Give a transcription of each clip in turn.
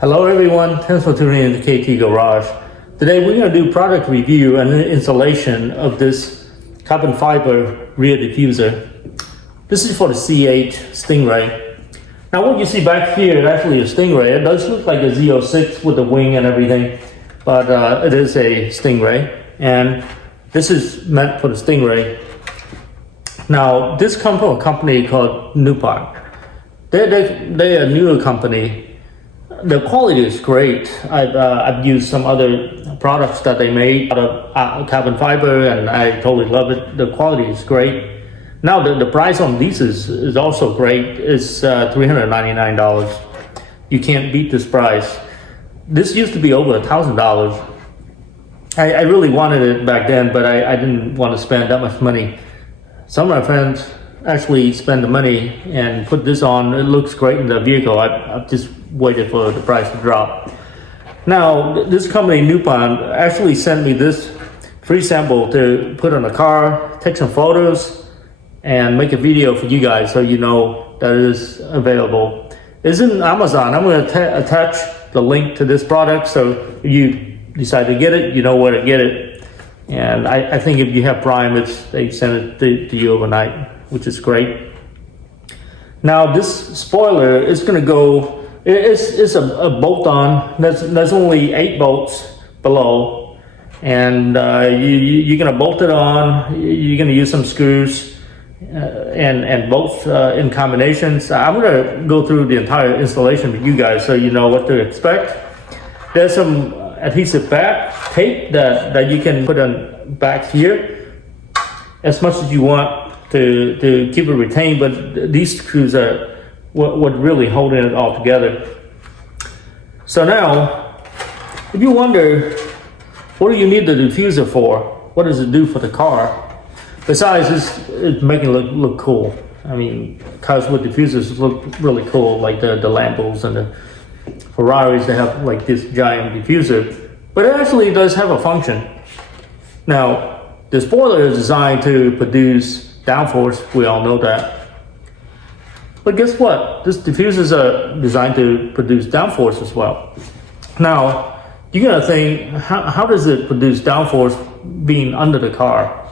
Hello everyone, thanks for tuning in to KT Garage. Today we're going to do product review and installation of this carbon fiber rear diffuser. This is for the C8 Stingray. Now what you see back here is actually a Stingray. It does look like a Z06 with the wing and everything, but it is a Stingray, and this is meant for the Stingray. Now this comes from a company called Nupont. They're a newer company. The quality is great. I've used some other products that they made out of carbon fiber, and I totally love it. The quality is great. Now the price on these is also great. It's $399. You can't beat this price. This used to be over $1,000. I really wanted it back then, but I didn't want to spend that much money. Some of my friends actually spend the money and put this on. It looks great in the vehicle. I've just waited for the price to drop. Now, this company, Nupont, actually sent me this free sample to put on the car, take some photos, and make a video for you guys so you know that it is available. It's in Amazon. I'm going to attach the link to this product, so if you decide to get it, you know where to get it. And I think if you have Prime, they send it to you overnight, which is great. Now, this spoiler is going to go. It's a bolt-on. There's only 8 bolts below, and you're gonna bolt it on. You're gonna use some screws and bolts in combinations. I'm gonna go through the entire installation with you guys so you know what to expect. There's some adhesive back tape that you can put on back here as much as you want to keep it retained, but these screws are what really holding it all together. So now, if you wonder, what do you need the diffuser for? What does it do for the car? Besides, it's making it look cool. I mean, cars with diffusers look really cool, like the Lambos and the Ferraris. They have like this giant diffuser, but it actually does have a function. Now, the spoiler is designed to produce downforce. We all know that. But guess what? These diffusers are designed to produce downforce as well. Now, you're gonna think, how does it produce downforce being under the car?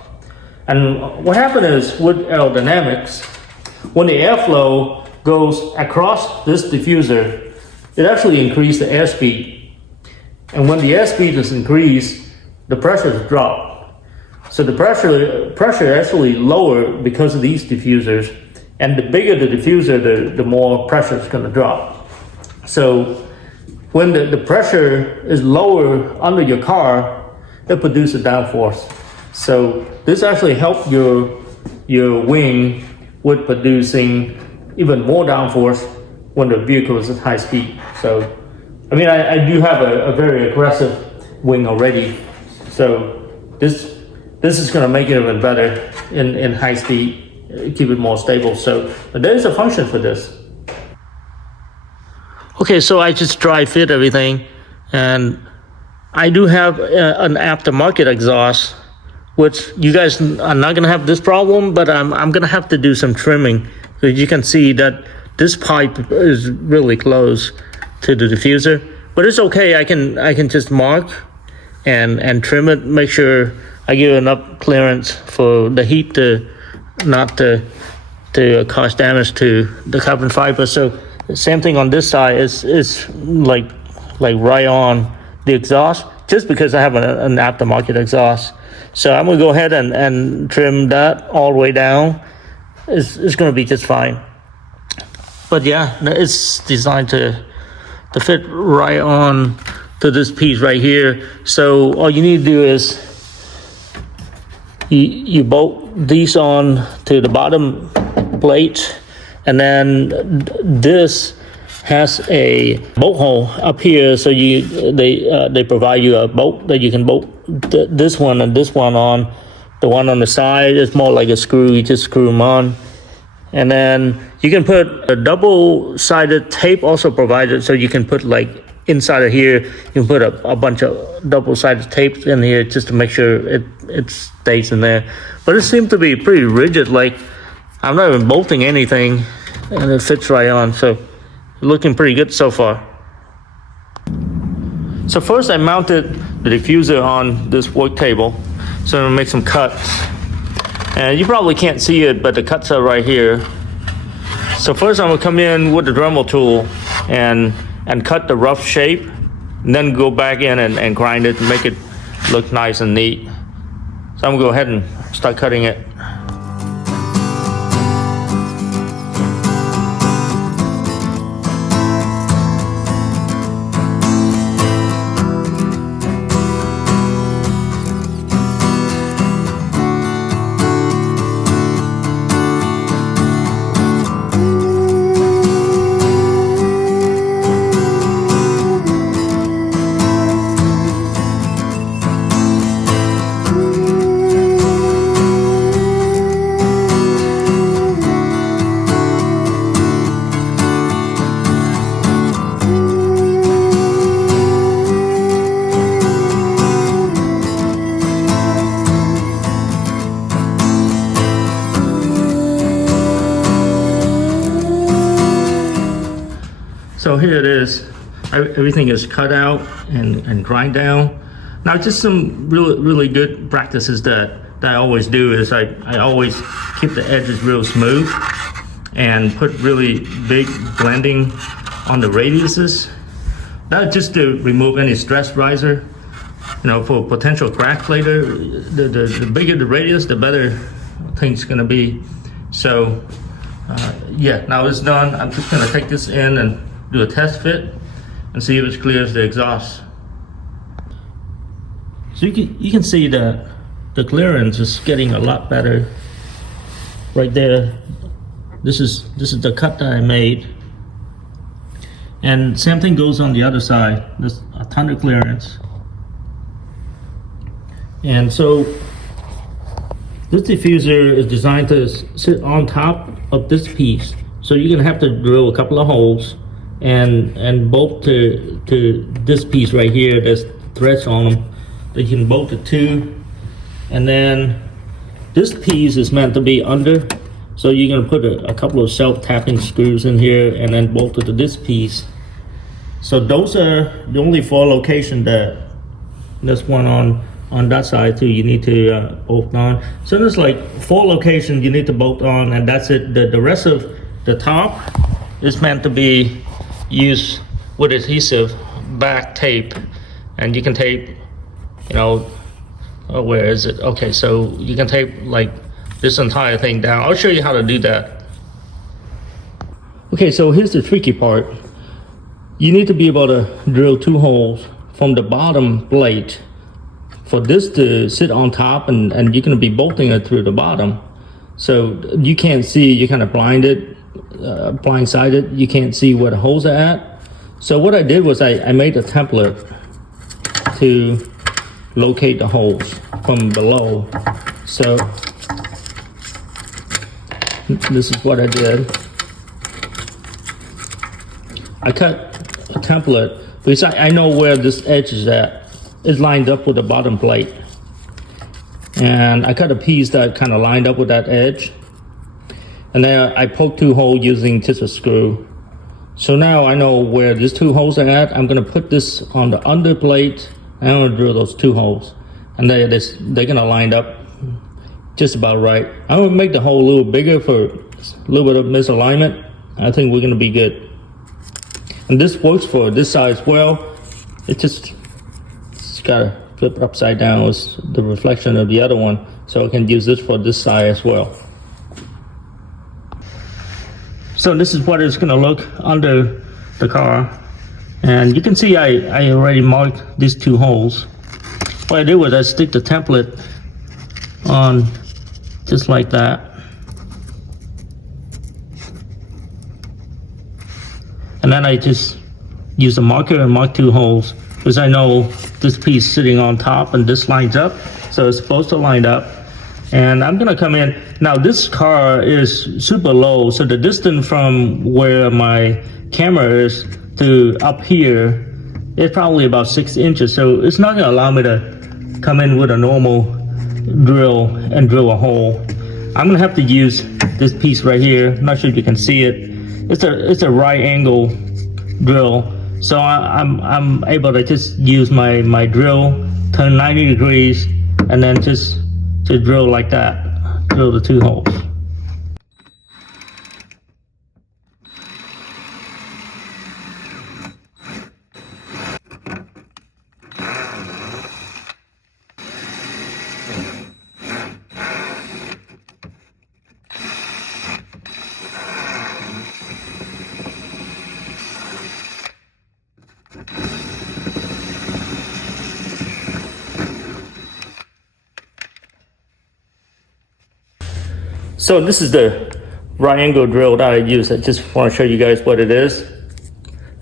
And what happened is with aerodynamics, when the airflow goes across this diffuser, it actually increases the airspeed. And when the airspeed is increased, the pressure is dropped. So the pressure actually lower because of these diffusers. And the bigger the diffuser, the more pressure is going to drop. So when the pressure is lower under your car, it produces downforce. So this actually helps your wing with producing even more downforce when the vehicle is at high speed. So, I mean, I do have a very aggressive wing already. So this is going to make it even better in high speed. Keep it more stable. So there is a function for this. Okay, so I just dry fit everything, and I do have an aftermarket exhaust, which you guys are not gonna have this problem, but I'm gonna have to do some trimming. So you can see that this pipe is really close to the diffuser, but it's okay. I can just mark and trim it, make sure I give enough clearance for the heat to not to cause damage to the carbon fiber. So the same thing on this side is like right on the exhaust, just because I have an aftermarket exhaust. So I'm gonna go ahead and trim that all the way down. It's gonna be just fine. But yeah, it's designed to fit right on to this piece right here. So all you need to do is you bolt these on to the bottom plate, and then this has a bolt hole up here. So they provide you a bolt that you can bolt this one and this one on. The one on the side is more like a screw. You just screw them on, and then you can put a double-sided tape also provided, so you can put like inside of here, you can put a bunch of double-sided tapes in here just to make sure it stays in there. But it seems to be pretty rigid. Like, I'm not even bolting anything, and it fits right on. So looking pretty good so far. So first I mounted the diffuser on this work table. So I'm gonna make some cuts. And you probably can't see it, but the cuts are right here. So first I'm gonna come in with the Dremel tool and cut the rough shape, and then go back in and grind it and make it look nice and neat. So I'm gonna go ahead and start cutting it. So here it is. Everything is cut out and grind down. Now just some really good practices that I always do is I always keep the edges real smooth and put really big blending on the radiuses. That's just to remove any stress riser. You know, for potential crack later, the bigger the radius, the better things gonna be. So yeah, now it's done. I'm just gonna take this in and do a test fit and see if it's clear as the exhaust. So you can see that the clearance is getting a lot better right there. This is the cut that I made, and same thing goes on the other side. There's a ton of clearance. And so this diffuser is designed to sit on top of this piece, so you're gonna have to drill a couple of holes and bolt to this piece right here. There's threads on them that you can bolt it to, and then this piece is meant to be under, so you're going to put a couple of self-tapping screws in here and then bolt it to this piece. So those are the only 4 locations that there's one on that side too you need to bolt on. So there's like 4 locations you need to bolt on, and that's it. The rest of the top is meant to be used with adhesive back tape, and you can tape, you know, oh, where is it? Okay, so you can tape like this entire thing down. I'll show you how to do that. Okay, so here's the tricky part. You need to be able to drill 2 holes from the bottom plate for this to sit on top, and you're going to be bolting it through the bottom. So you can't see, you're kind of blindsided, you can't see where the holes are at. So what I did was I made a template to locate the holes from below. So this is what I did. I cut a template because I know where this edge is at. It's lined up with the bottom plate, and I cut a piece that kind of lined up with that edge, and then I poked 2 holes using just a screw. So now I know where these 2 holes are at. I'm going to put this on the under plate, and I'm going to drill those 2 holes, and they're going to line up just about right. I'm going to make the hole a little bigger for a little bit of misalignment. I think we're going to be good. And this works for this side as well. It's got to flip it upside down with the reflection of the other one, so I can use this for this side as well. So this is what it's going to look under the car, and you can see I already marked these 2 holes. What I did was I stick the template on just like that, and then I just use a marker and mark 2 holes, because I know this piece sitting on top and this lines up, so it's supposed to line up. And I'm gonna come in. Now this car is super low, so the distance from where my camera is to up here is probably about 6 inches, so it's not gonna allow me to come in with a normal drill and drill a hole. I'm gonna have to use this piece right here. I'm not sure if you can see it. It's a right angle drill, So I'm able to just use my drill, turn 90 degrees, and then just drill like that, drill the 2 holes. So this is the right angle drill that I use. I just want to show you guys what it is.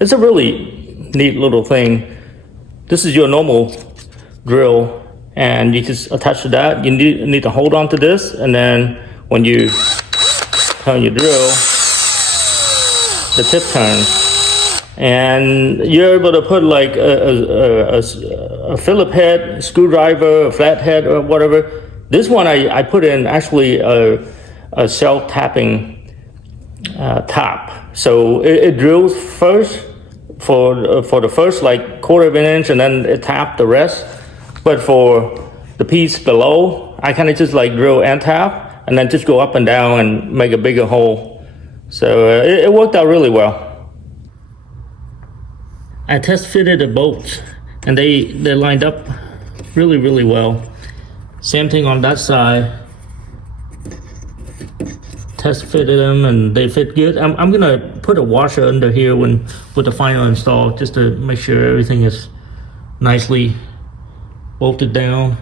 It's a really neat little thing. This is your normal drill, and you just attach to that. You need to hold on to this, and then when you turn your drill, the tip turns, and you're able to put like a Phillip head, screwdriver, a flat head, or whatever. This one I put in actually a self-tapping top. So it drills first for the first like 1/4 of an inch, and then it tapped the rest. But for the piece below, I kind of just like drill and tap, and then just go up and down and make a bigger hole. So it worked out really well. I test fitted the bolts, and they lined up really well. Same thing on that side. Test fitted them, and they fit good. I'm gonna put a washer under here with the final install, just to make sure everything is nicely bolted down.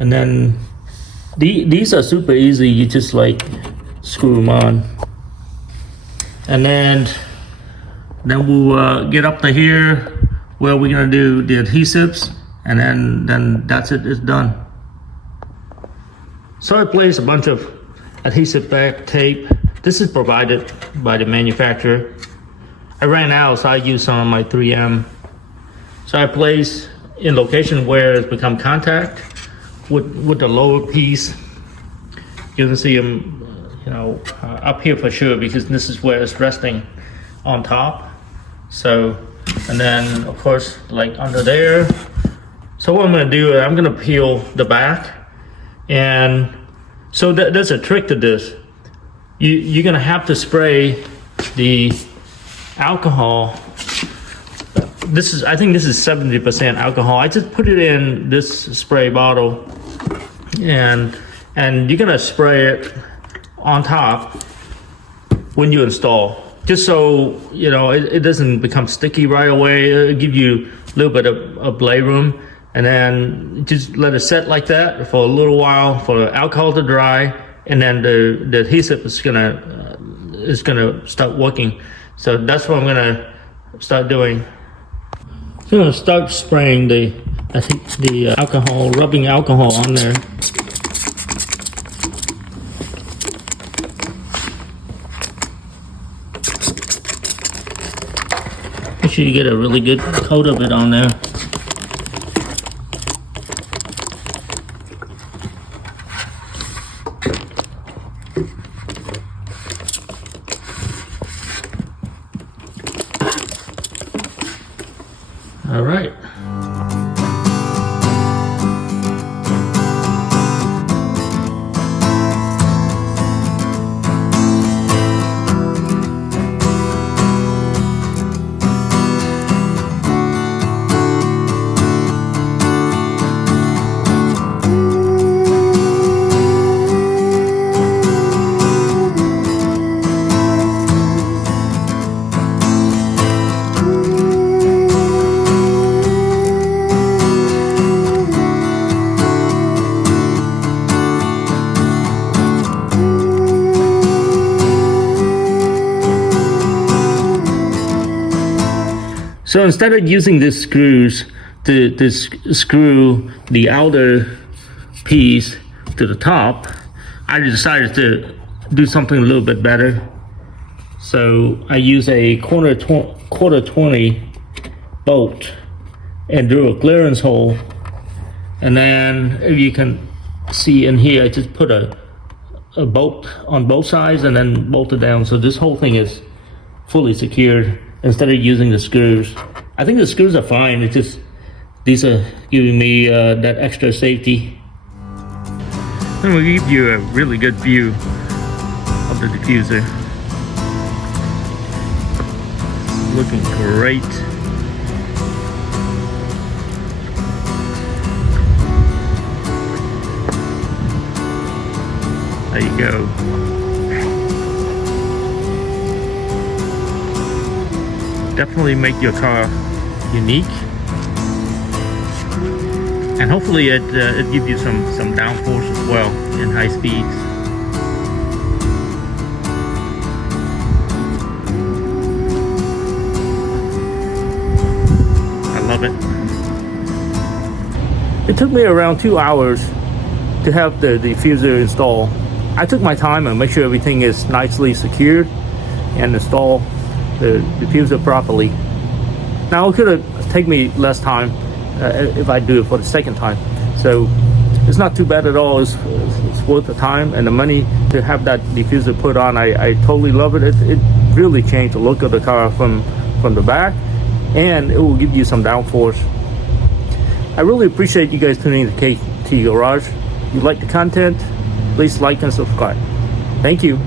And then these are super easy. You just like screw them on, and then we'll get up to here where we're gonna do the adhesives, and then that's it. It's done. So I placed a bunch of adhesive back tape. This is provided by the manufacturer. I ran out, so I used some of my 3M. So I place in location where it's become contact with the lower piece. You can see them, up here for sure, because this is where it's resting on top. So, and then of course, like under there. So what I'm gonna do is I'm gonna peel the back. And so there's a trick to this. You're gonna have to spray the alcohol. I think this is 70% alcohol. I just put it in this spray bottle, and you're gonna spray it on top when you install, just so it doesn't become sticky right away. It'll give you a little bit of play room. And then just let it set like that for a little while for the alcohol to dry, and then the adhesive is gonna start working. So that's what I'm gonna start doing. So I'm gonna start spraying the alcohol, rubbing alcohol on there. Make sure you get a really good coat of it on there. All right. So instead of using these screws to screw the outer piece to the top, I decided to do something a little bit better. So I use a quarter 20 bolt and drill a clearance hole. And then if you can see in here, I just put a bolt on both sides and then bolt it down. So this whole thing is fully secured. instead of using the screws. I think the screws are fine. It's just these are giving me that extra safety. I'm gonna give you a really good view of the diffuser. Looking great. There you go. Definitely make your car unique, and hopefully it gives you some downforce as well in high speeds. I love it. It took me around 2 hours to have the diffuser installed. I took my time and make sure everything is nicely secured and install the diffuser properly. Now it could have taken me less time if I do it for the second time. So it's not too bad at all. It's worth the time and the money to have that diffuser put on. I totally love it. It really changed the look of the car from the back, and it will give you some downforce. I really appreciate you guys tuning in to KT Garage. If you like the content, please like and subscribe. Thank you.